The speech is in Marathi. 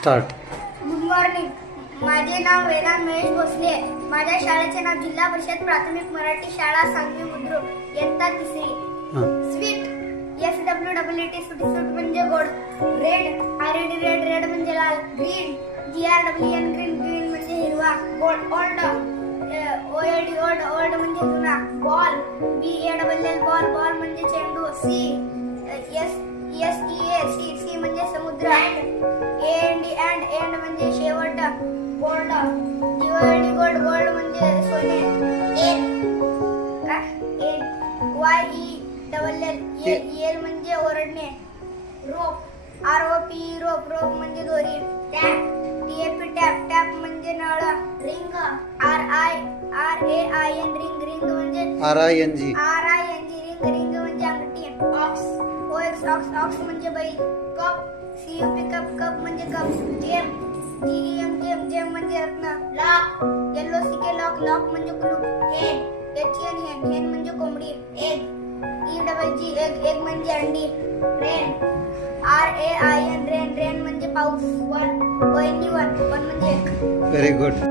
स्टार्ट. Good morning. माझे नाव वेदांत महेश भोसले. माझ्या शाळेचे नाव जिल्हा परिषद प्राथमिक मराठी शाळा सांगवी बुद्रुक, इयत्ता 3री. स्वीट, SWEET, स्वीट म्हणजे गोड. रेड, RED रेड, रेड म्हणजे लाल. ग्रीन, GRWN ग्रीन, ग्रीन म्हणजे हिरवा. Gold, old, OLD old, old म्हणजे जुना. बॉल, BALL बॉल, बॉल म्हणजे चेंडू. सी, SEA सी, सी म्हणजे समुद्र. एंड म्हणजे शेवट. गोल्ड, GOLD गोल्ड, गोल्ड म्हणजे सोने. एल, YELL म्हणजे ओरडणे. रोप, ROP रोप, रोप म्हणजे दोरी. टॅप, TAP टॅप, टॅप म्हणजे नळ. रिंग, RING रिंग म्हणजे RING रिंग, रिंग म्हणजे अंगठी. ऑक्स, ऑक्स म्हणजे बैल. कप, CUP कप म्हणजे कप. जेम, GEM जेम म्हणजे रत्न. लॉक, LOCK लॉक, लॉक म्हणजे कुलूप. हेन, हेन म्हणजे कोंबडी. एग, EGG एग म्हणजे अंडी. रेन, RAIN रेन, रेन म्हणजे पाऊस. वन म्हणजे एक. Very good.